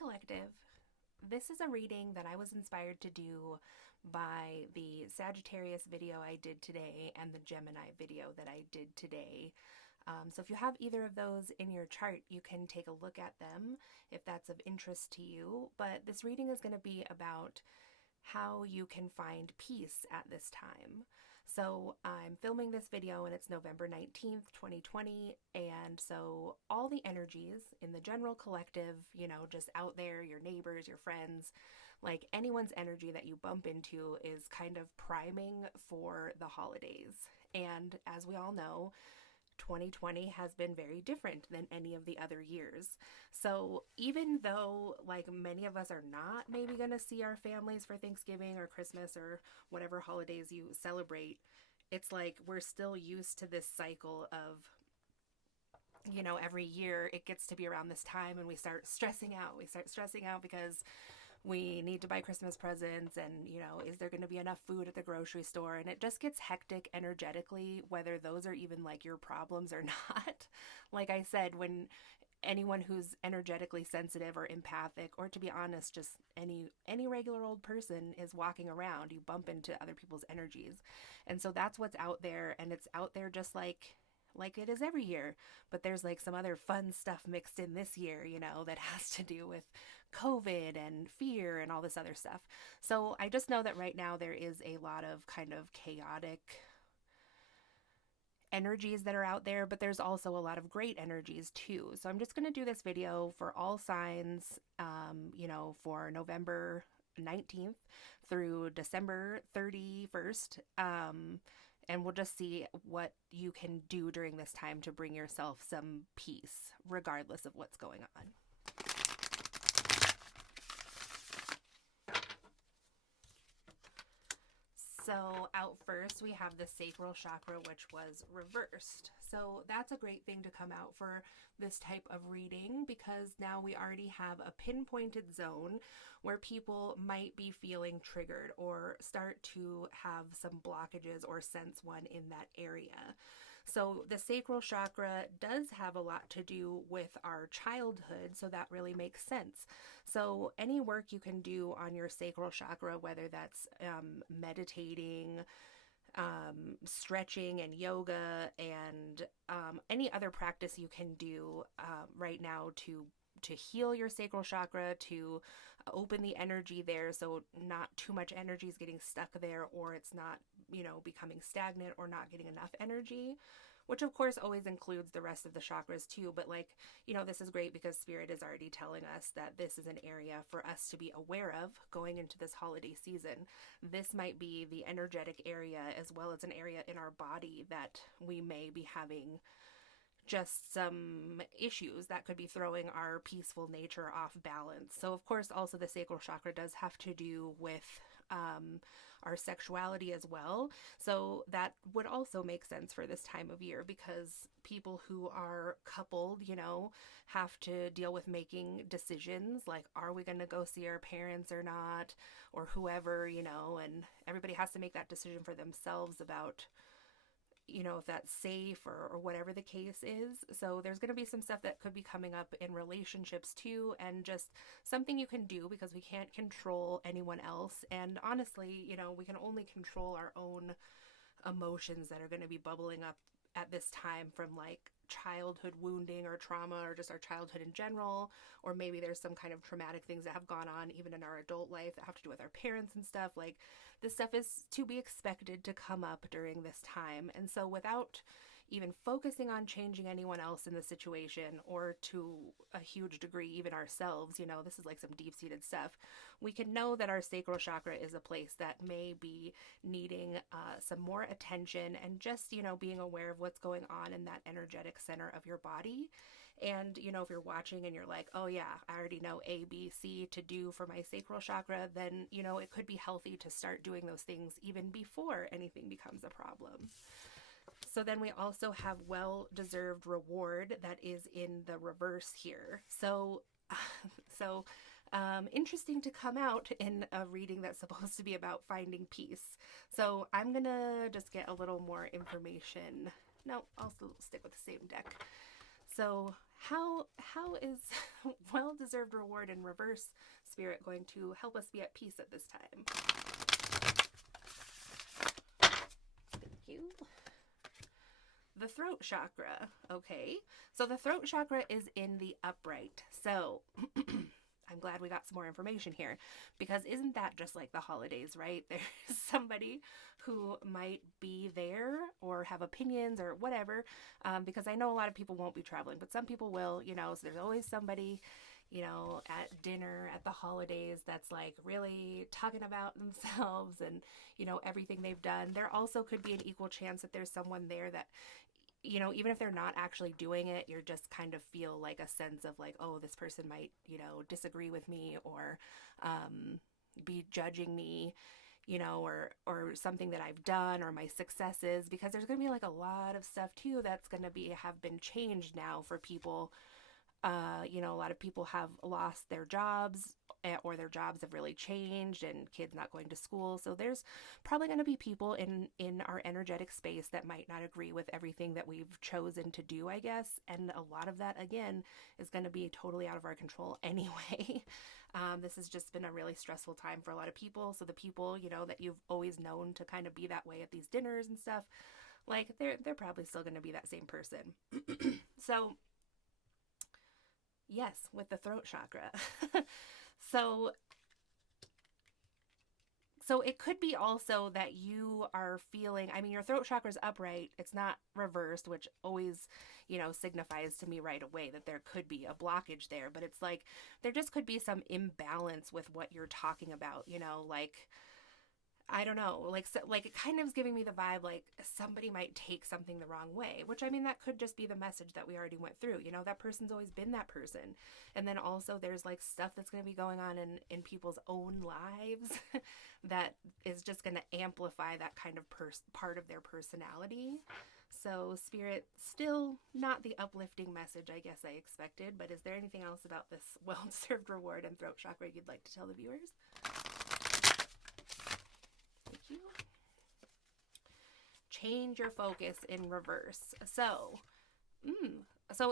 Collective. This is a reading that I was inspired to do by the Sagittarius video I did today and the Gemini video that I did today. So if you have either of those in your chart, you can take a look at them if that's of interest to you. But this reading is going to be about how you can find peace at this time. So I'm filming this video and it's November 19th, 2020. And so all the energies in the general collective, just out there, your neighbors, your friends, like anyone's energy that you bump into is kind of priming for the holidays. And as we all know, 2020 has been very different than any of the other years. So even though like many of us are not maybe going to see our families for Thanksgiving or Christmas or whatever holidays you celebrate, it's like we're still used to this cycle of every year it gets to be around this time and we start stressing out. We start stressing out because we need to buy Christmas presents and, is there going to be enough food at the grocery store? And it just gets hectic energetically, whether those are even like your problems or not. Like I said, when anyone who's energetically sensitive or empathic, or to be honest, just any regular old person is walking around, you bump into other people's energies. And so that's what's out there, and it's out there just like it is every year, but there's like some other fun stuff mixed in this year, that has to do with COVID and fear and all this other stuff. So I just know that right now there is a lot of kind of chaotic energies that are out there, but there's also a lot of great energies too. So I'm just going to do this video for all signs, for November 19th through December 31st. And we'll just see what you can do during this time to bring yourself some peace, regardless of what's going on. So out first, we have the sacral chakra, which was reversed. So that's a great thing to come out for this type of reading, because now we already have a pinpointed zone where people might be feeling triggered or start to have some blockages or sense one in that area. So the sacral chakra does have a lot to do with our childhood, so that really makes sense. So any work you can do on your sacral chakra, whether that's meditating, stretching and yoga, and any other practice you can do right now to heal your sacral chakra, to open the energy there so not too much energy is getting stuck there, or it's not, becoming stagnant or not getting enough energy, which of course always includes the rest of the chakras too. But this is great because Spirit is already telling us that this is an area for us to be aware of going into this holiday season. This might be the energetic area as well as an area in our body that we may be having just some issues that could be throwing our peaceful nature off balance. So of course also the sacral chakra does have to do with our sexuality as well. So that would also make sense for this time of year, because people who are coupled, have to deal with making decisions like, are we going to go see our parents or not, or whoever, and everybody has to make that decision for themselves about if that's safe or whatever the case is. So there's going to be some stuff that could be coming up in relationships too, and just something you can do, because we can't control anyone else. And honestly, we can only control our own emotions that are going to be bubbling up at this time from like childhood wounding or trauma, or just our childhood in general, or maybe there's some kind of traumatic things that have gone on even in our adult life that have to do with our parents and stuff. Like, this stuff is to be expected to come up during this time. And so without even focusing on changing anyone else in the situation, or to a huge degree even ourselves, this is like some deep-seated stuff, we can know that our sacral chakra is a place that may be needing some more attention, and just being aware of what's going on in that energetic center of your body. And if you're watching and you're like, oh yeah, I already know A, B, C to do for my sacral chakra, then it could be healthy to start doing those things even before anything becomes a problem. So then we also have well-deserved reward that is in the reverse here. So interesting to come out in a reading that's supposed to be about finding peace. So I'm going to just get a little more information. No, I'll still stick with the same deck. So how is well-deserved reward in reverse, Spirit, going to help us be at peace at this time? Thank you. The throat chakra. Okay. So the throat chakra is in the upright. So I'm glad we got some more information here, because isn't that just like the holidays, right? There's somebody who might be there or have opinions or whatever, because I know a lot of people won't be traveling, but some people will, so there's always somebody, at dinner at the holidays that's like really talking about themselves and, everything they've done. There also could be an equal chance that there's someone there that, even if they're not actually doing it, you're just kind of feel like a sense of like, oh, this person might, disagree with me or be judging me, or something that I've done or my successes, because there's going to be like a lot of stuff too that's going to have been changed now for people. A lot of people have lost their jobs, or their jobs have really changed, and kids not going to school. So there's probably going to be people in our energetic space that might not agree with everything that we've chosen to do, I guess. And a lot of that, again, is going to be totally out of our control anyway. This has just been a really stressful time for a lot of people. So the people, that you've always known to kind of be that way at these dinners and stuff, like they're probably still going to be that same person. So yes, with the throat chakra. So it could be also that you are feeling, your throat chakra is upright. It's not reversed, which always, signifies to me right away that there could be a blockage there. But it's like, there just could be some imbalance with what you're talking about, like, I don't know, like it kind of is giving me the vibe like somebody might take something the wrong way, which that could just be the message that we already went through. That person's always been that person. And then also there's like stuff that's going to be going on in people's own lives that is just going to amplify that kind of part of their personality. So Spirit, still not the uplifting message I guess I expected, but is there anything else about this well-deserved reward and throat chakra you'd like to tell the viewers? Change your focus in reverse. So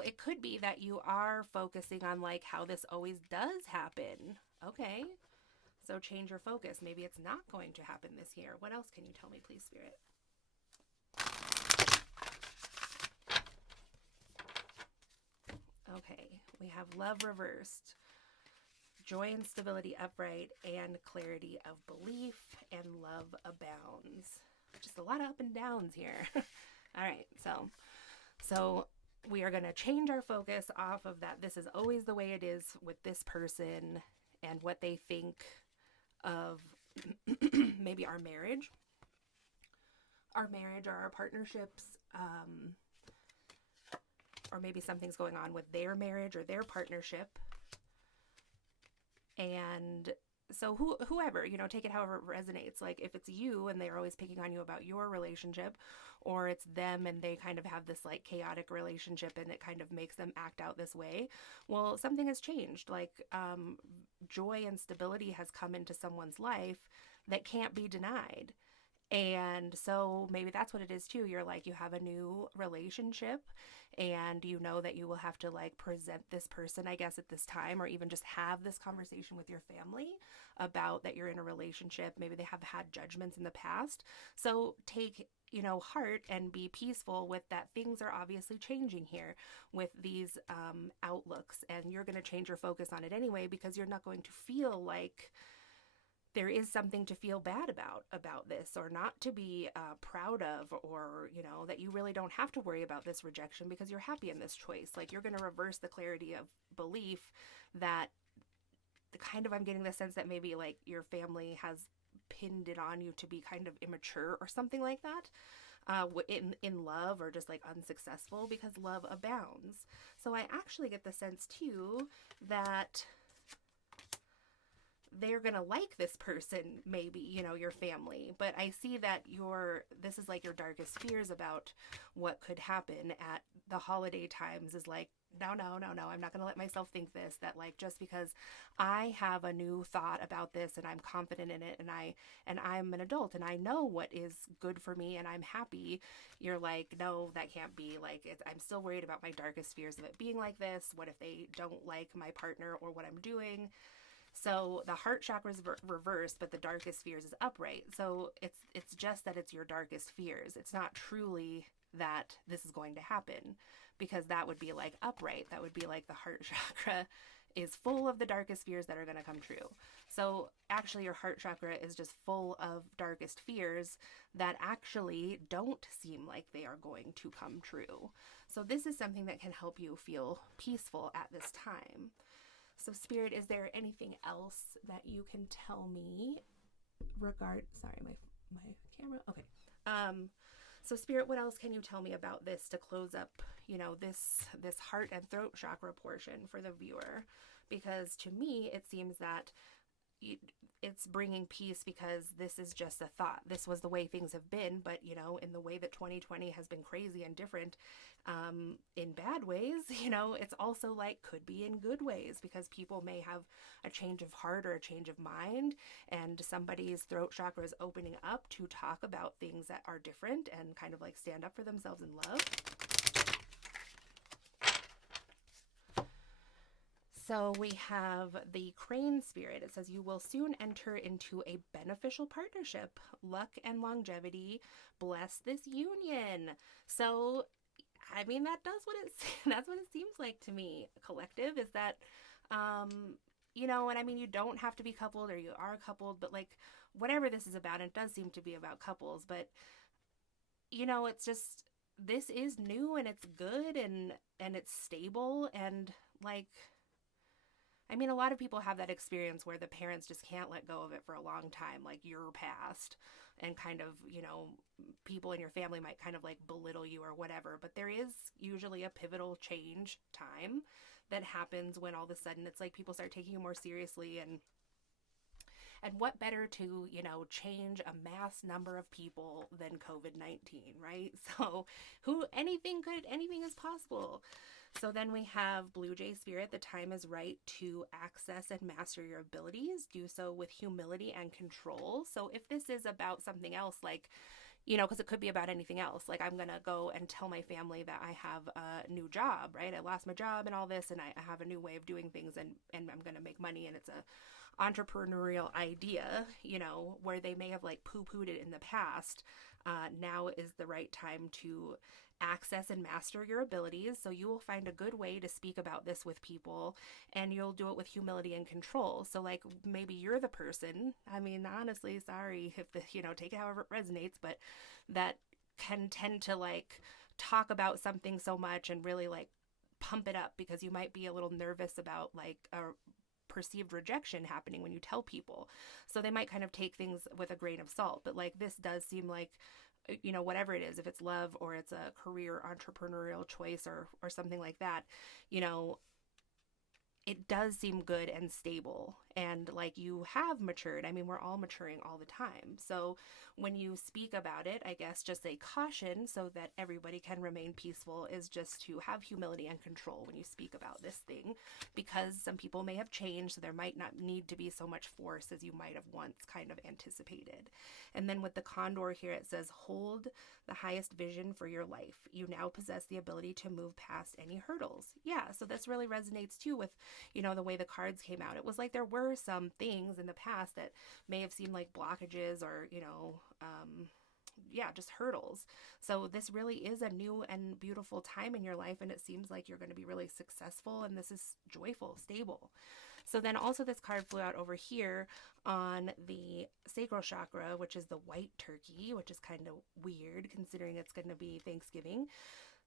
it could be that you are focusing on like how this always does happen. Okay. So change your focus. Maybe it's not going to happen this year. What else can you tell me, please, Spirit? Okay. We have love reversed, joy and stability upright, and clarity of belief, and love abounds. Just a lot of up and downs here. All right, so we are going to change our focus off of that. This is always the way it is with this person and what they think of maybe our marriage or our partnerships, or maybe something's going on with their marriage or their partnership. And so whoever, take it however it resonates. Like if it's you and they're always picking on you about your relationship, or it's them and they kind of have this like chaotic relationship and it kind of makes them act out this way, well, something has changed. Like joy and stability has come into someone's life that can't be denied. And so maybe that's what it is too. You're like, you have a new relationship and you know that you will have to like present this person, I guess, at this time, or even just have this conversation with your family about that you're in a relationship. Maybe they have had judgments in the past. So take, heart and be peaceful with that. Things are obviously changing here with these outlooks, and you're going to change your focus on it anyway, because you're not going to feel like there is something to feel bad about this, or not to be proud of, or, that you really don't have to worry about this rejection because you're happy in this choice. Like you're going to reverse the clarity of belief that I'm getting the sense that maybe like your family has pinned it on you to be kind of immature or something like that. In love, or just like unsuccessful, because love abounds. So I actually get the sense too that they're going to like this person, maybe, your family. But I see that this is like your darkest fears about what could happen at the holiday times, is like no, no, no, no. I'm not going to let myself think this, that like just because I have a new thought about this and I'm confident in it and I'm an adult and I know what is good for me and I'm happy, you're like, no, that can't be. Like I'm still worried about my darkest fears of it being like this. What if they don't like my partner or what I'm doing? So the heart chakra is reversed, but the darkest fears is upright. So it's just that it's your darkest fears. It's not truly that this is going to happen, because that would be like upright. That would be like the heart chakra is full of the darkest fears that are going to come true. So actually your heart chakra is just full of darkest fears that actually don't seem like they are going to come true. So this is something that can help you feel peaceful at this time. So Spirit, is there anything else that you can tell me sorry, my camera. Okay. So Spirit, what else can you tell me about this to close up, this heart and throat chakra portion for the viewer? Because to me, it seems that it's bringing peace because this is just a thought. This was the way things have been, but in the way that 2020 has been crazy and different, in bad ways, it's also like could be in good ways, because people may have a change of heart or a change of mind, and somebody's throat chakra is opening up to talk about things that are different and kind of like stand up for themselves in love. So we have the crane spirit. It says you will soon enter into a beneficial partnership. Luck and longevity bless this union. So, I mean, that's what it seems like to me. Collective is that, and I mean, you don't have to be coupled or you are coupled, but like whatever this is about, it does seem to be about couples, but it's just, this is new and it's good and it's stable, and like, I mean, a lot of people have that experience where the parents just can't let go of it for a long time, like you're past, and kind of, people in your family might kind of like belittle you or whatever. But there is usually a pivotal change time that happens when all of a sudden it's like people start taking you more seriously, and what better to, change a mass number of people than COVID-19, right? So anything is possible. So then we have Blue Jay Spirit. The time is right to access and master your abilities. Do so with humility and control. So if this is about something else, like, because it could be about anything else. Like I'm going to go and tell my family that I have a new job, right? I lost my job and all this, and I have a new way of doing things, and I'm going to make money, and it's a entrepreneurial idea, where they may have like poo-pooed it in the past. Now is the right time to access and master your abilities. So you will find a good way to speak about this with people, and you'll do it with humility and control. So like maybe you're the person, I mean, honestly, sorry if take it however it resonates, but that can tend to like talk about something so much and really like pump it up, because you might be a little nervous about like a perceived rejection happening when you tell people. So they might kind of take things with a grain of salt. But like this does seem like, whatever it is, if it's love or it's a career entrepreneurial choice or something like that, it does seem good and stable, and like you have matured. I mean, we're all maturing all the time. So when you speak about it, I guess just a caution so that everybody can remain peaceful is just to have humility and control when you speak about this thing, because some people may have changed, so there might not need to be so much force as you might have once kind of anticipated. And then with the condor here, it says, hold the highest vision for your life. You now possess the ability to move past any hurdles. Yeah, so this really resonates too with, the way the cards came out. It was like there were some things in the past that may have seemed like blockages or, just hurdles. So this really is a new and beautiful time in your life, and it seems like you're going to be really successful, and this is joyful, stable. So then also this card flew out over here on the sacral chakra, which is the white turkey, which is kind of weird considering it's going to be Thanksgiving.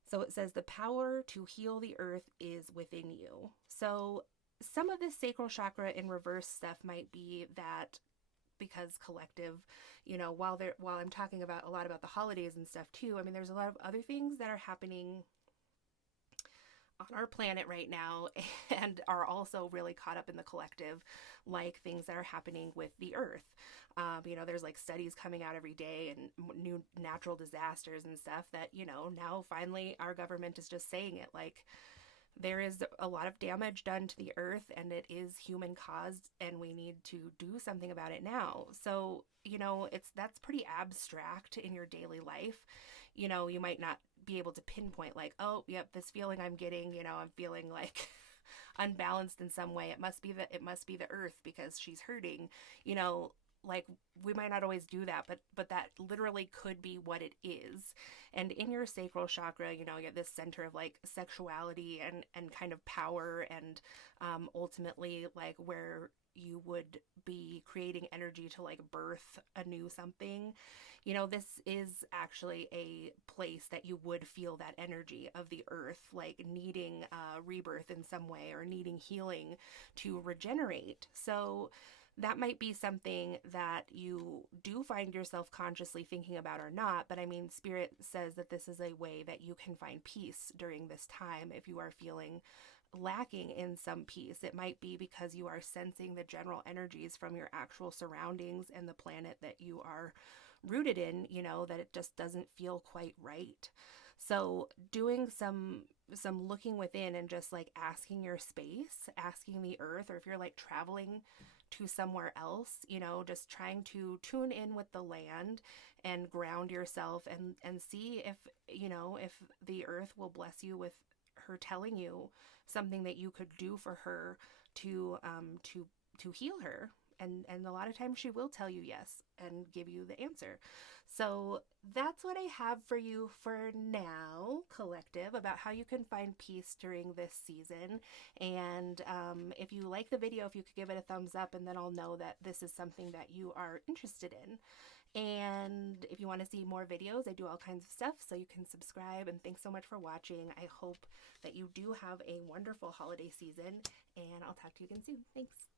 So it says the power to heal the earth is within you. So some of this sacral chakra in reverse stuff might be that, because collective, while I'm talking about a lot about the holidays and stuff too, I mean, there's a lot of other things that are happening on our planet right now and are also really caught up in the collective, like things that are happening with the earth. There's like studies coming out every day and new natural disasters and stuff that, now finally our government is just saying it, like, there is a lot of damage done to the earth, and it is human caused, and we need to do something about it now. So, that's pretty abstract in your daily life. You might not be able to pinpoint, like, oh, yep, this feeling I'm getting, I'm feeling like unbalanced in some way. It must be the earth because she's hurting. You know, like, we might not always do that, but that literally could be what it is. And in your sacral chakra, you get this center of like sexuality and kind of power, and ultimately like where you would be creating energy to like birth a new something. This is actually a place that you would feel that energy of the earth, like needing rebirth in some way, or needing healing to regenerate. So that might be something that you do find yourself consciously thinking about or not. But I mean, Spirit says that this is a way that you can find peace during this time if you are feeling lacking in some peace. It might be because you are sensing the general energies from your actual surroundings and the planet that you are rooted in, that it just doesn't feel quite right. So doing some looking within and just like asking your space, asking the earth, or if you're like traveling to somewhere else, just trying to tune in with the land and ground yourself, and see if the earth will bless you with her telling you something that you could do for her to heal her. And a lot of times she will tell you yes and give you the answer. So that's what I have for you for now, collective, about how you can find peace during this season. And if you like the video, if you could give it a thumbs up, and then I'll know that this is something that you are interested in. And if you want to see more videos, I do all kinds of stuff, so you can subscribe. And thanks so much for watching. I hope that you do have a wonderful holiday season, and I'll talk to you again soon. Thanks.